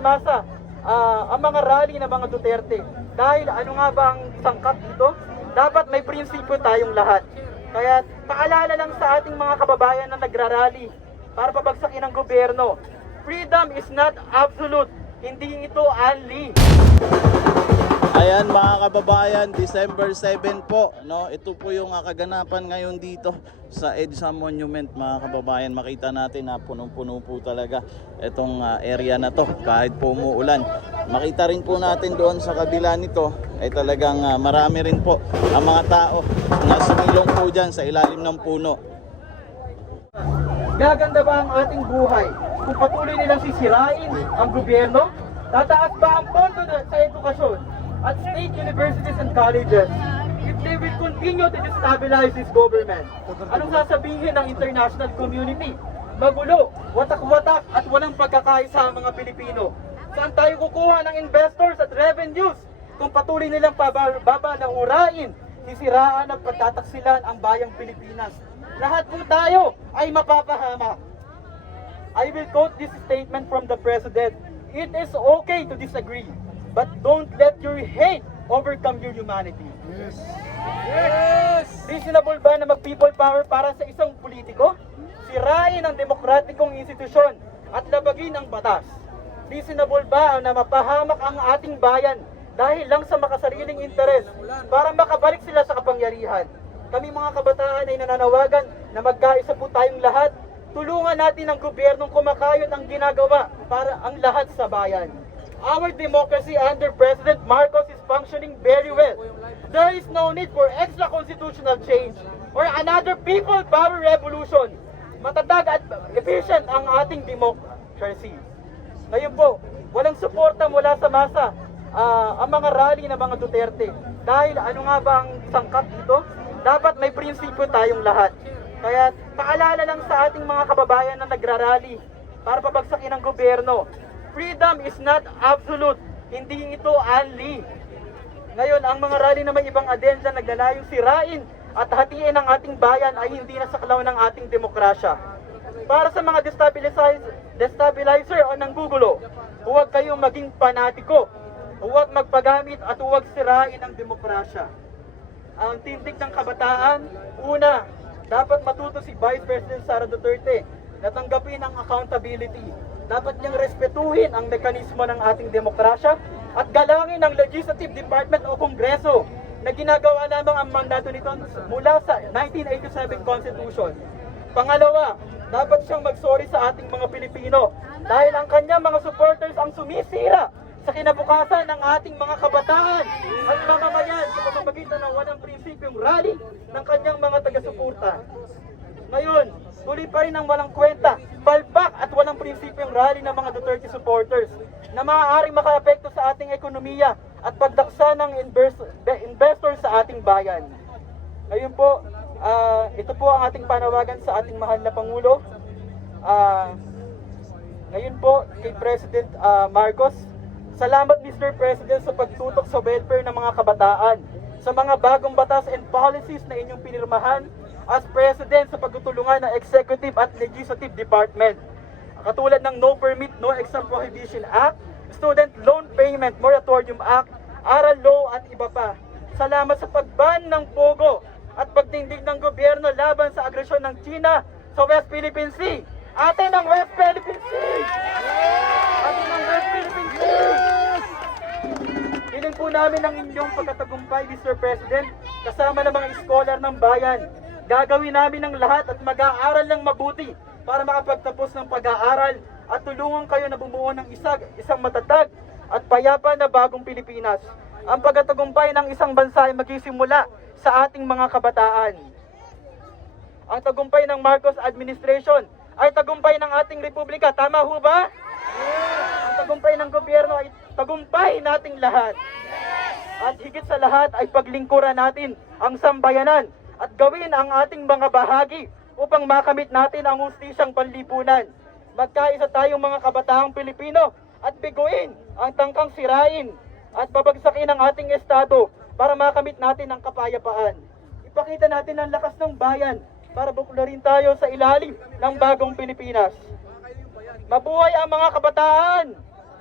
sa masa ang mga rally ng mga Duterte. Dahil ano nga ba ang sangkap dito? Dapat may prinsipyo tayong lahat. Kaya paalala lang sa ating mga kababayan na nagrarally para pabagsakin ang gobyerno. Freedom is not absolute. Hindi ito unli. Ayan mga kababayan, December 7 po, no? Ito po yung kaganapan ngayon dito sa EDSA Monument mga kababayan. Makita natin na punong-puno po talaga itong area na to kahit po umuulan. Makita rin po natin doon sa kabila nito ay talagang marami rin po ang mga tao na sumilong po dyan sa ilalim ng puno. Gaganda ba ang ating buhay kung patuloy nilang sisirain ang gobyerno? Tataas ba ang pondo sa edukasyon at state universities and colleges if they will continue to destabilize this government? Anong sasabihin ng international community? Magulo, watak-watak at walang pagkakaisa ang mga Pilipino. Saan tayo kukuha ng investors at revenues kung patuloy nilang babalahurain, sisiraan at pagtataksilan ang bayang Pilipinas? Lahat po tayo ay mapapahamak. I will quote this statement from the President. It is okay to disagree, but don't let your hate overcome your humanity. Yes. Yes. Reasonable ba na mag-people power para sa isang politiko? Sirain ang demokratikong institusyon at labagin ang batas. Reasonable ba na mapahamak ang ating bayan dahil lang sa makasariling interes para makabalik sila sa kapangyarihan? Kami mga kabataan ay nananawagan na magkaisa po tayong lahat. Tulungan natin ang gobyernong kumakayod ang ginagawa para ang lahat sa bayan. Our democracy under President Marcos is functioning very well. There is no need for extra constitutional change or another people power revolution. Matatag at efficient ang ating democracy. Ngayon po, walang suporta mula sa masa ang mga rally ng mga Duterte. Dahil ano nga ba ang sangkap dito? Dapat may prinsipyo tayong lahat. Kaya paalala lang sa ating mga kababayan na nagrarally para pabagsakin ang gobyerno. Freedom is not absolute. Hindi ito unli. Ngayon, ang mga rally na may ibang agenda naglalayong sirain at hatiin ang ating bayan ay hindi na saklaw ng ating demokrasya. Para sa mga destabilizer o nanggugulo, huwag kayong maging panatiko. Huwag magpagamit at huwag sirain ang demokrasya. Ang tindig ng kabataan, una, dapat matuto si Vice President Sara Duterte na tanggapin ang accountability. Dapat niyang respetuhin ang mekanismo ng ating demokrasya at galangin ang Legislative Department o Kongreso na ginagawa lamang ang mandato nito mula sa 1987 Constitution. Pangalawa, dapat siyang magsorry sa ating mga Pilipino dahil ang kanyang mga supporters ang sumisira sa kinabukasan ng ating mga kabataan at mamamayan sa pamamagitan ng walang prinsipyong rally ng kanyang mga taga-suporta. Ngayon, tuloy pa rin ang walang kwenta, palpak at walang prinsipyong rally ng mga Duterte supporters na maaaring makaapekto sa ating ekonomiya at pagdaksa ng investor sa ating bayan. Ngayon po, ito po ang ating panawagan sa ating mahal na Pangulo. Ngayon po, kay President Marcos, salamat Mr. President sa pagtutok sa welfare ng mga kabataan, sa mga bagong batas and policies na inyong pinirmahan as President sa pagtutulungan ng Executive at Legislative Department. Katulad ng No Permit, No Exam Prohibition Act, Student Loan Payment Moratorium Act, Aral Law at iba pa. Salamat sa pagban ng POGO at pagtindig ng gobyerno laban sa agresyon ng China sa West Philippine Sea. Atin ang West Philippine Sea! Atin ang West Philippine Sea! Hiling po namin ang inyong pagkatagumpay, Mr. President, kasama ng mga scholar ng bayan. Gagawin namin ang lahat at mag-aaral ng mabuti para makapagtapos ng pag-aaral at tulungan kayo na bumuo ng isang matatag at payapa na bagong Pilipinas. Ang pagkatagumpay ng isang bansa ay magsisimula sa ating mga kabataan. Ang tagumpay ng Marcos administration ay tagumpay ng ating republika. Tama ho ba? Ang tagumpay ng gobyerno ay tagumpay nating lahat. At higit sa lahat ay paglingkuran natin ang sambayanan at gawin ang ating mga bahagi upang makamit natin ang hustisyang panlipunan. Magkaisa tayong mga kabataang Pilipino at biguin ang tangkang sirain at babagsakin ang ating estado para makamit natin ang kapayapaan. Ipakita natin ang lakas ng bayan para buklarin tayo sa ilalim ng bagong Pilipinas. Mabuhay ang mga kabataan!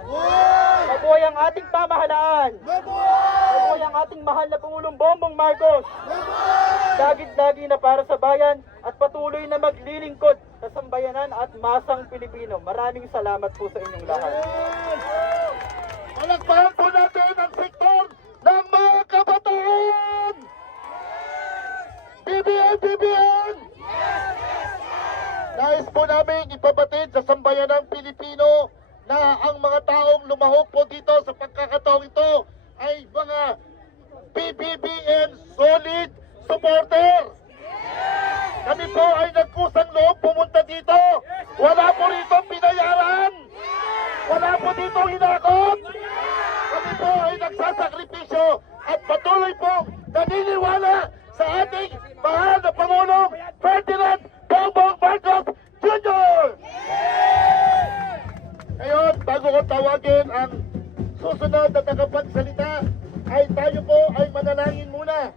Mabuhay ang ating pamahalaan! Mabuhay ang ating mahal na Pangulong Bongbong Marcos! Dagit-dagi na para sa bayan at patuloy na maglilingkod sa sambayanan at masang Pilipino. Maraming salamat po sa inyong lahat. Palakpakan po natin ang sektor ng mga kabataan! BBM! BBM! Nais po namin ipabatid sa sambayanang Pilipino na ang mga taong lumahok po dito sa pagkakataong ito ay mga BBM solid supporter. Kami po ay nagkusang loob pumunta dito. Wala po rito pinayaran. Wala po dito hinakot. Kami po ay nagsasakripisyo at patuloy po naniniwala sa ating mahal na Pangulong Ferdinand Bongbong Marcos Jr. Ngayon, bago ko tawagin ang susunod na tagapagsalita, ay tayo po ay manalangin muna.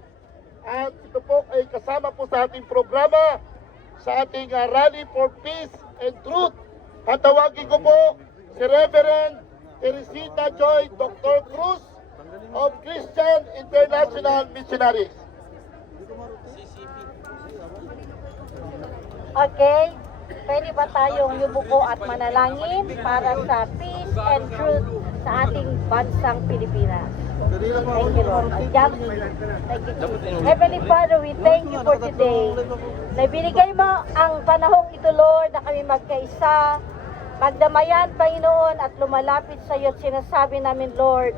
At ito po ay kasama po sa ating programa, sa ating Rally for Peace and Truth. Tatawagin ko po si Reverend Teresita Joy Dr. Cruz of Christian International Missionaries. Okay, pwede ba tayong yumuko at manalangin para sa peace and truth sa ating bansang Pilipinas? Thank you, Lord. Thank you, Jesus. Heavenly Father, we thank you for today. Na binigay mo ang panahong ito, Lord, na kami magkaisa, magdamayan, Panginoon, at lumalapit sa iyo at sinasabi namin, Lord,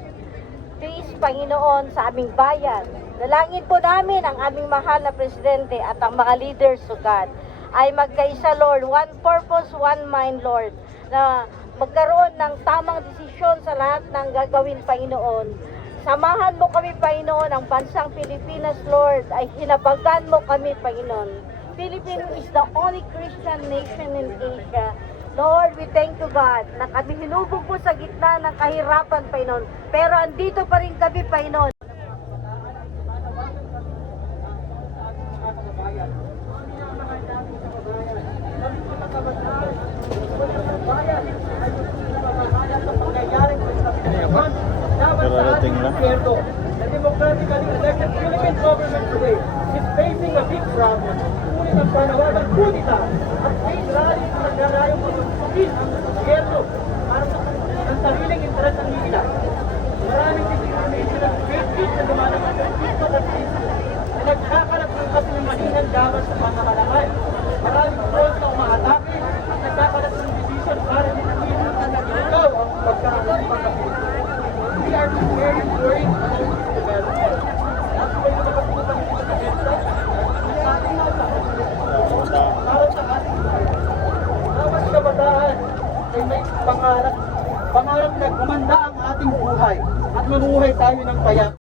peace, Panginoon, sa aming bayan. Dalangin po namin ang aming mahal na Presidente at ang mga leaders, O God, ay magkaisa, Lord, one purpose, one mind, Lord, na magkaroon ng tamang desisyon sa lahat ng gagawin, Panginoon. Samahan mo kami, Panginoon, ang bansang Pilipinas, Lord, ay hinabagan mo kami, Panginoon. Philippines is the only Christian nation in Asia. Lord, we thank you, God, na kami hinubog po sa gitna ng kahirapan, Panginoon. Pero andito pa rin kami, Panginoon. Kararating lang. The democratically elected Philippine government today is facing a big problem. Ngunit ang panawagan kudita at state rally na nagrarayong pagpapagin ang gobyerno para sa sariling interes ng ilan. Maraming discrimination at hate na lumalaman sa dito at dito na nagkakalat ng kasimaningan dapat sa pangangalaman. Maraming trolls na umaatake at nagkakalat ng decision para nilangin ang ikaw ang pagkakalat ng pagkakalit. We are very worried about this development. Actually, nakapagputan dito sa EDSA, para sa ating bawat kabataan ay may pangarap na gumanda ang ating buhay at mamuhay tayo ng tayak.